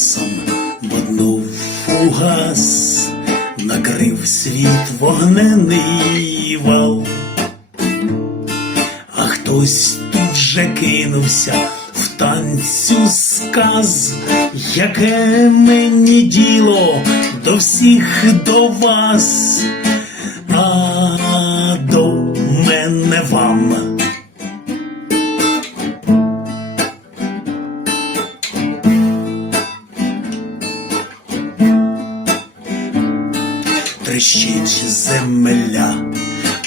часом блуднув фугас, накрив світ вогнений вал, а хтось тут же кинувся в танцю сказ, яке мені діло до всіх до вас, а до мене вам. трещить земля,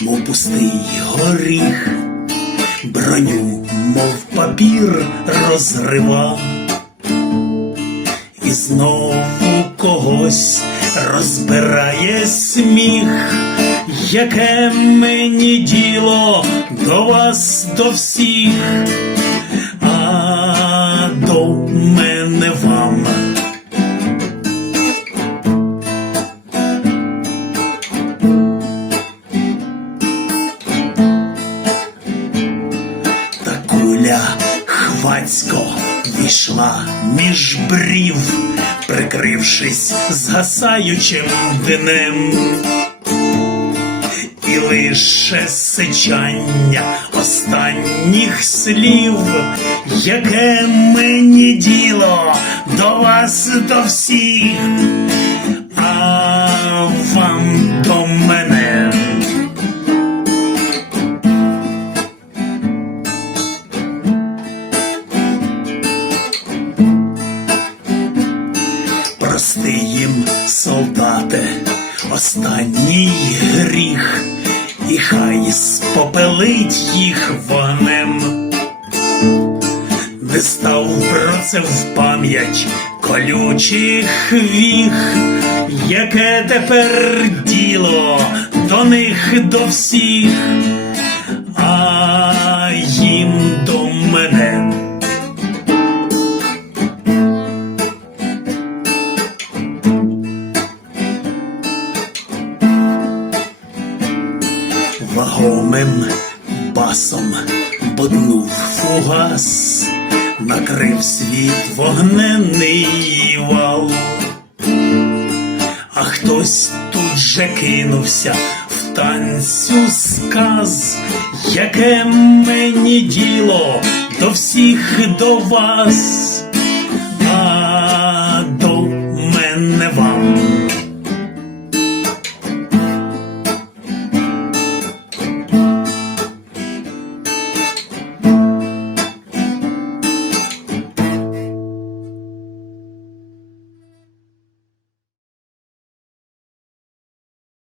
мов пустий горіх, броню, мов папір розрива, і знову когось розбирає сміх, яке мені діло до вас, до всіх, а до мене вам. Завадсько війшла між брів, прикрившись згасаючим днем. І лише сичання останніх слів, яке мені діло до вас, до всіх. прости їм, солдати, останній гріх, і хай спопелить їх вогнем. Не став про це в пам'ять колючих віх, яке тепер діло до них до всіх. вагомим басом буднув фугас, накрив світ вогнений вал, а хтось тут же кинувся в танцю сказ, яке мені діло до всіх до вас.